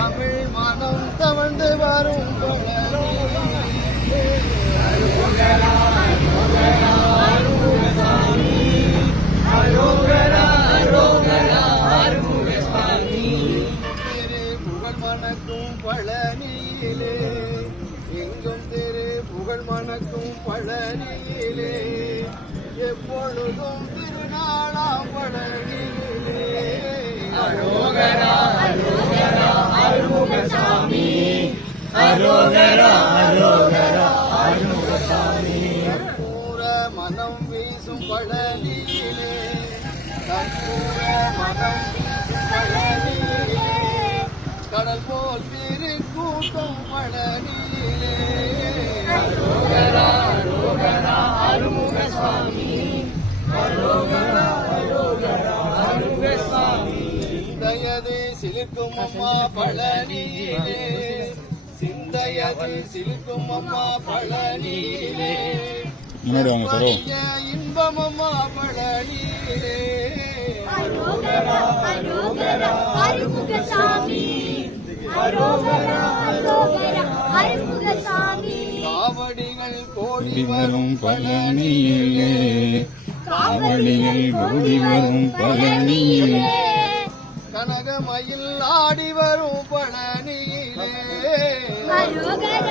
தமிழ் மனம் தவழ்ந்து வரும் அரோகரா அரோகரா ஆறுமுகசாமி அரோகரா அரோகரா ஆறுமுகசாமி திரு புகழ் மணக்கும் பழனியிலே எங்கும் திரு புகழ் மணக்கும் பழனியிலே எப்பொழுதும் திருநாளாம் பழனியிலே அரோகரா அரோகரா ஆறுமுகசாமி அரோகரா அரோகரா ஆறுமுகசாமி கற்பூர மனம் வீசும் பழனியிலே கற்பூர மனம் வீசும் பழனியிலே கடல் போல் திருக்கூட்டம் பழனியிலே அரோகரா அரோகரா ஆறுமுகசாமி அரோகரா அரோகரா ஆறுமுகசாமி சிந்தையது சிலுக்கும் அம்மா பழனியிலே சிந்தையது சிலுக்கும் அம்மா பழனியிலே இன்பம் அம்மா பழனியிலே அரோகரா அரோகரா ஆறுமுகசாமி அரோகரா அரோகரா ஆறுமுகசாமி காவடிகள் கோடி வரும் பழனியிலே காவடிகள் கோடி வரும் பழனியிலே கனகமயில் ஆடி வரும் பழனியிலே அரோகரா